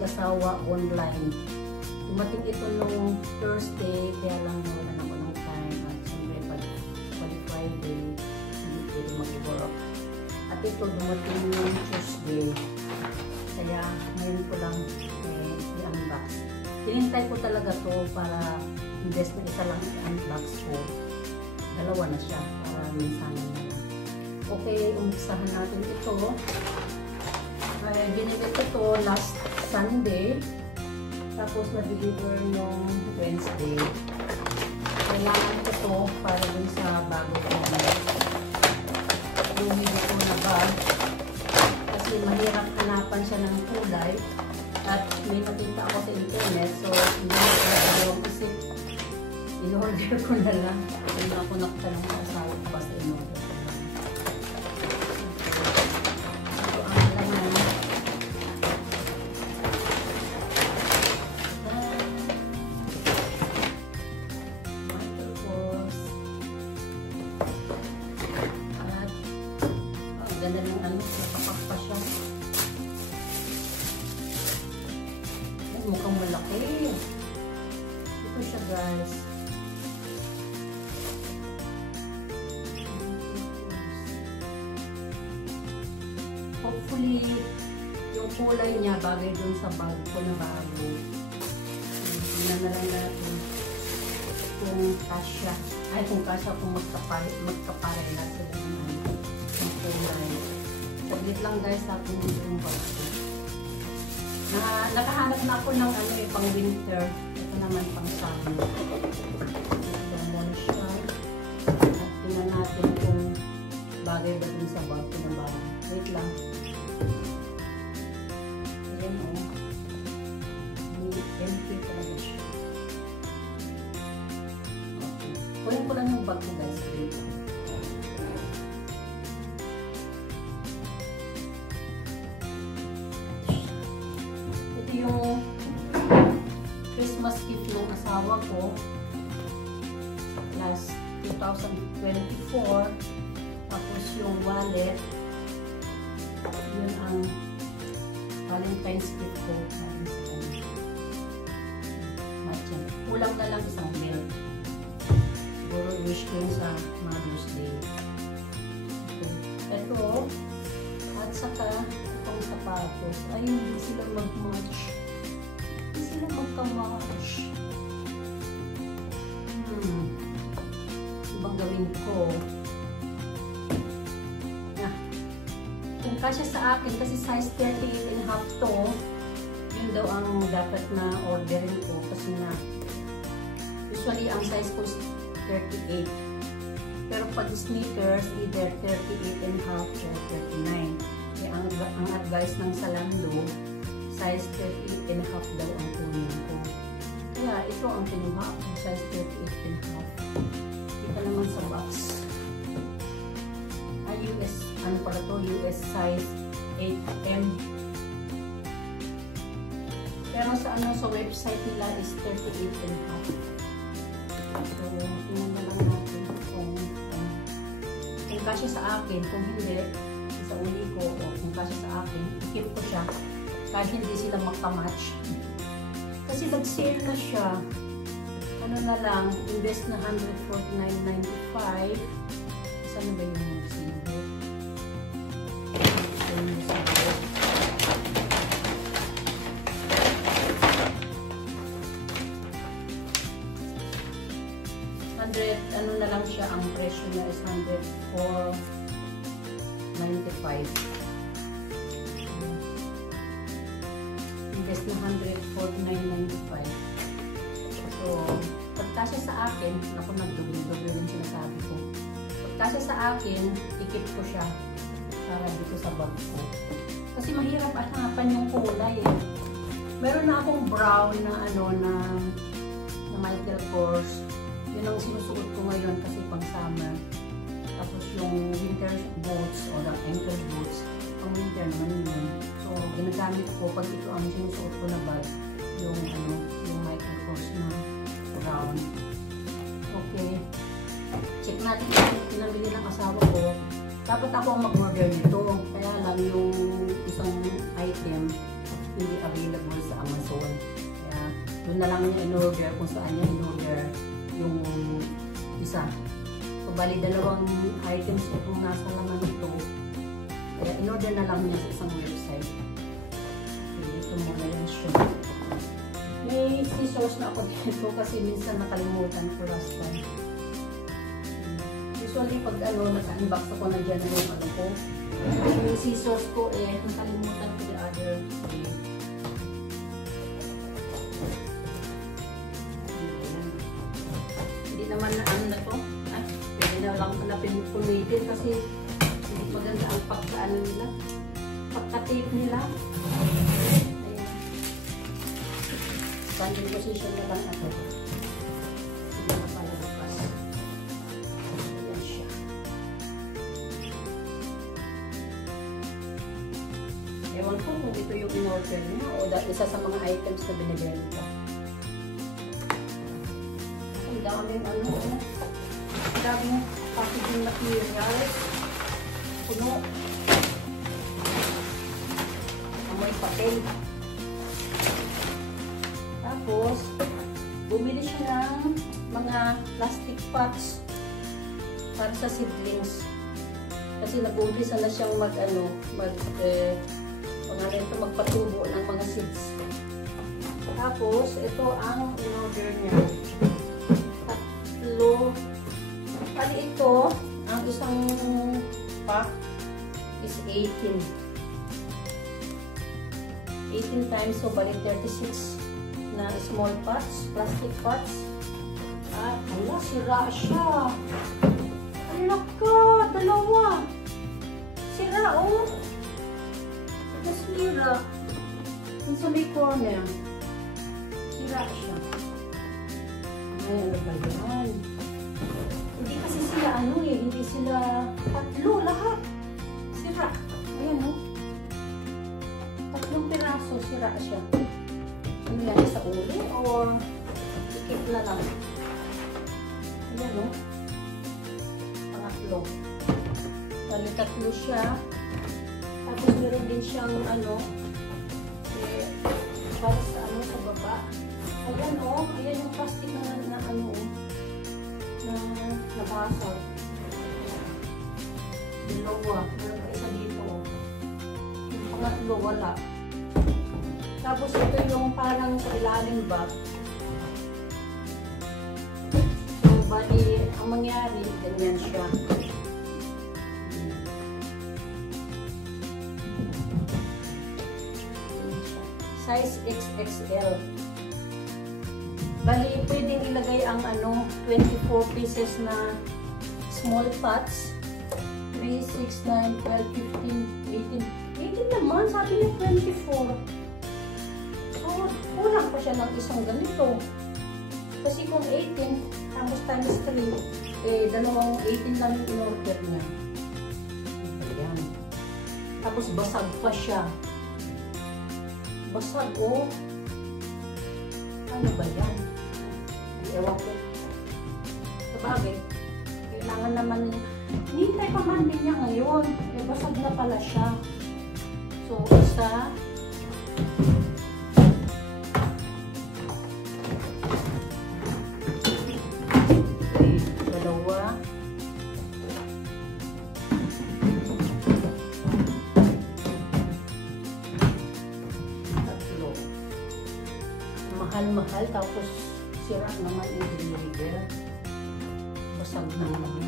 mag-asawa online. Dumating ito nung Thursday, kaya lang nawalan ako ng time. At siyempre, pag Friday, hindi pwede mag-work. At ito, dumating nung Tuesday. Kaya, ngayon ko lang i-unbox. Tinintay ko talaga to para invest na isa lang i-unbox ko. Dalawa na siya, para minsanan na lang. Okay, umuksahan natin ito. Ginibit ito last Sunday. Tapos na-deliver nung Wednesday. Kailangan ko ito para dun sa bago ko bumili ko na bag. Kasi mahirap hanapan siya ng kulay. At may nakita ako sa internet. So, hindi ko dalawang isip. In-order ko na lang. Hindi ako nakatanong sa asawa ko basta in-order ko lang. Ito ang laman. Ganda ng ano, nakapak pa siya. Ay, mukhang malaki. Ito siya, guys. Hopefully, yung kulay niya bagay dun sa bag ko na bago. Tingnan na lang natin kung kasya. Ay, kung kasya, kung magkaparela sila naman. Saglit lang guys sa akin yung bag ko. Nakahanap na ako ng ano yung pang winter. Ito naman pang summer. Ito muna siya. At tingnan natin kung bagay ba dun sa bag ko na ba. Wait lang. Ayan o. Empty talaga siya. Okay. Kunin ko lang yung bag ko guys. Wait lang. Yung Christmas gift ng asawa ko last 2024, tapos yung wallet yun ang Valentine's gift ko kulang na lang isang milk, siguro wish ko yun sa Mother's Day. Okay. Ito at saka itong sapatos ay hindi sila mag-match. Hindi sila magka-match. Ibang gawin ko. Kung kasya sa akin, kasi size 38.5 to, yun daw ang dapat na orderin ko. Kasi na, usually ang size ko is 38. Pero pag sneakers, either 38.5 or 39. Kaya ang advice ng Zalando, size 38.5 daw ang kunin ko. Kaya ito ang kinuha ko, size 38.5. Kita naman sa box. US, ano pala to? US size 8M. Pero sa ano, sa website nila is 38.5. So, tingnan na lang natin kung kasya sa akin. Kung hindi, sa uli ko, o kung kasya sa akin, keep ko siya. Kahit hindi sila makamatch. Kasi nag-sale na siya. Ano na lang, invest na $149.95. Saan ba yung sale? Ano na lang siya, ang presyo niya is $104.95. Invest na $149.95. So, pagkasya sa akin, ako nagdoble-doble yung sinasabi ko. Pagkasya sa akin, ikip ko siya para dito sa bag ko. Kasi mahirap hanapan yung kulay eh. Meron na akong brown na ano na Michael Kors. Yun ang sinusuot ko ngayon kasi pang summer. Tapos yung winter boots o the ankle boots, pang winter naman yun. So, ginagamit ko pag ito ang sinusuot ko na bag, yung ano, yung Michael Kors na brown. Okay. Check natin yung pinabili ng asawa ko. Dapat ako ang mag-order nito. Kaya lang yung isang item hindi available sa doon na lang niya in-order kung saan niya in-order yung isa. So, bali dalawang items itong nasa laman ito. Kaya in-order na lang niya sa isang website. Okay, ito muna yan siya. May scissors na ako dito kasi minsan nakalimutan ko last time. Usually pag nag-unbox ako nandiyan na yung ko. Yung scissors ko nakalimutan ko the other day. Hindi naman na na to. Pwede na lang na pinulitin kasi hindi maganda ang pagkaan nila. Pagka-tape nila. Ayan. Standing position na lang ako. Hindi na palalapas. Ayan siya. Ewan ko kung ito yung in-order niya o isa sa mga items na binigyan ko. Ang daming ang daming packaging materials. Puno. Amoy papel. Tapos, bumili siya ng mga plastic pots para sa seedlings. Kasi nag-umpisa na siyang magpatubo ng mga seeds. Tapos, ito ang in-order niya. Tatlo. Pali ito, ang isang pack is 18. 18 times, so bali 36 na small pots, plastic pots. At hala, sira siya. Hala ka, dalawa. Sira, oh. Sira. Yung sa may corner. Sira siya. Ay, ano ba yan? Hindi kasi sila hindi sila tatlo lahat. Sira. Ayan, oh. Tatlong piraso, sira siya. Ano yan, sa uli or ikip na lang. Ayan, oh. Pangatlo. Bali, tatlo siya. Tapos meron din siyang para sa sa baba. Ayan, oh. Ayan yung plastic na nabasag. Dalawa. Meron pa isa dito, oh. Yung pangatlo, wala. Tapos ito yung parang sa ilalim ba. So, bali, ang mangyari, ganyan siya. Size XXL. Bali, pwedeng ilagay ang 24 pieces na small pots. 3, 6, 9, 12, 15, 18. 18 naman, sabi niya 24. So, kulang pa siya ng isang ganito. Kasi kung 18, tapos times 3, dalawang 18 lang yung in-order niya. Ayan. Tapos basag pa siya. Basag, oh. Ano ba yan? Ewan ko. Sabagay, kailangan naman, hinihintay pa man din niya ngayon. Basag na pala siya. So, isa. Dalawa. Tatlo. Mahal-mahal, tapos sira naman yung deliver. Basag na naman.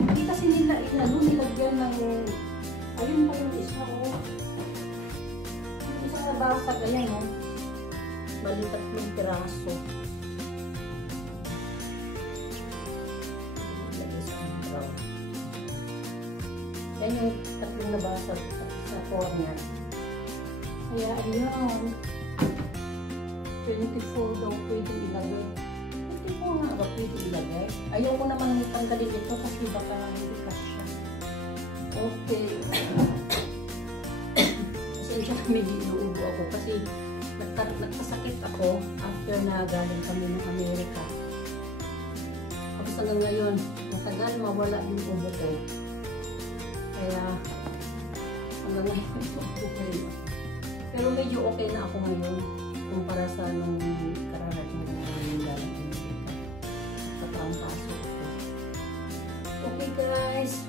Hindi kasi nila nilagyan ng ayun pa yung isa, oh. Yung isa na basag, ayan, oh. Bali 3 piraso. Yan yung 3 na basag sa corner. Kaya ayan, 24 daw pwede ilagay. 24 nga ba pwede ilagay? Ayaw ko naman tanggalin ito kasi baka hindi kasya. Okay. Pasensya na may ginuubo ako kasi nagkasakit ako after na galing kami ng Amerika. Tapos hanggang ngayon, matagal mawala yung ubo ko. Kaya hanggang ngayon ito ubo ko yun. Pero medyo okay na ako ngayon kumpara sa nung kararating na namin darating dito. Sa trangkaso ko. Okay guys.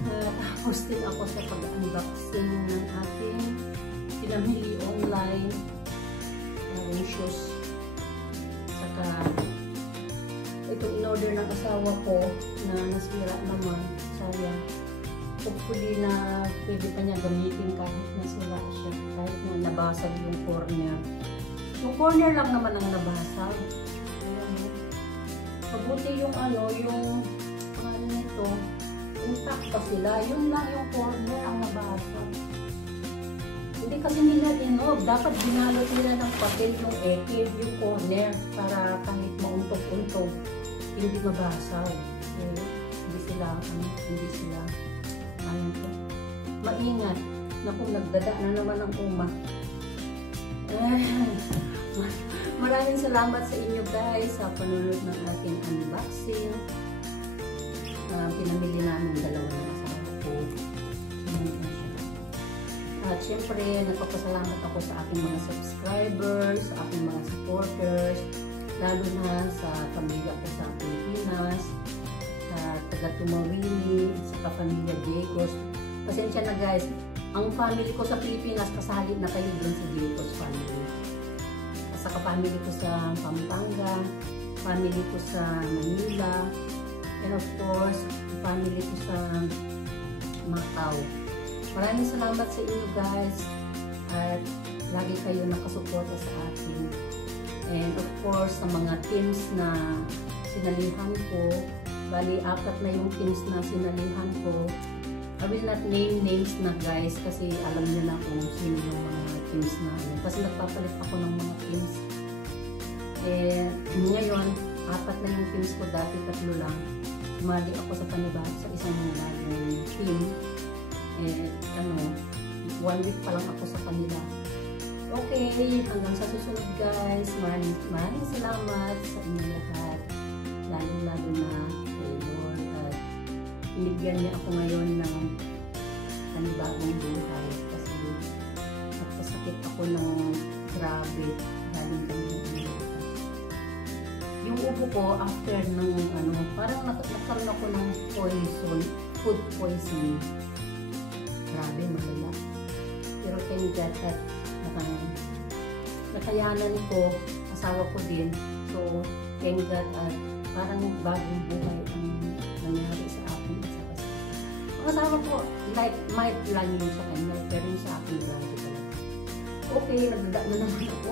Tapos din ako sa pag-unboxing ng ating pinamili online ng shoes. Saka itong in-order ng asawa ko na nasira naman. Sayang. Hopefully na pwede pa niya gamitin kahit nasira siya. Kahit na nabasag yung corner. Yung corner lang naman ang nabasag. Mabuti yung yung nito, intact pa sila. Yun lang yung corner ang nabasag. Hindi kasi nila dapat binalot nila ng papel yung ekid, yung corner, para kahit mauntog-untog, hindi mabasag. Hindi sila maingat na kung nagdada na naman ang uma. Maraming salamat sa inyo guys sa panunod ng ating unboxing. Pinamili namin dalawa ng asawa ko. At syempre, nagpapasalamat ako sa aking mga subscribers, sa aking mga supporters, lalo na sa pamilya ko sa Pilipinas, sa taga-Tumawili, sa pamilya Jacos. Pasensya na guys, ang family ko sa Pilipinas kasali na kayo dun sa Jacos family. Sa family ko sa Pampanga, family ko sa Manila, and of course, family ko sa Macau. Maraming salamat sa inyo guys at lagi kayo nakasuporta sa akin. And of course, sa mga teams na sinalihan ko, bali 4 na yung teams na sinalihan ko. I will not name names na guys kasi alam niyo na kung sino yung mga teams na kasi nagpapalit ako ng mga teams. Ngayon, 4 na yung teams ko, dati 3 lang. Sumali ako sa panibago sa isang bagong team. 1 week pa lang ako sa kanila. Okay, hanggang sa susunod guys. Maraming salamat sa inyo lahat. Lalo na kay Lord at binigyan niya ako ngayon ng panibagong buhay kasi nagpasakit ako ng grabe galing kami. Yung ubo ko after ng parang nagkaroon ako ng food poisoning. Grabe, malala. Pero thank God at nakayanan ko, asawa ko din. So, thank God at parang bagong buhay ang nangyari sa akin. Ang asawa ko, like, might lang yun sa kanya, pero yung sa akin, grabe talaga. Okay, nagdada na naman ako,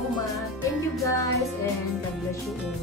Thank you guys, and God bless you all.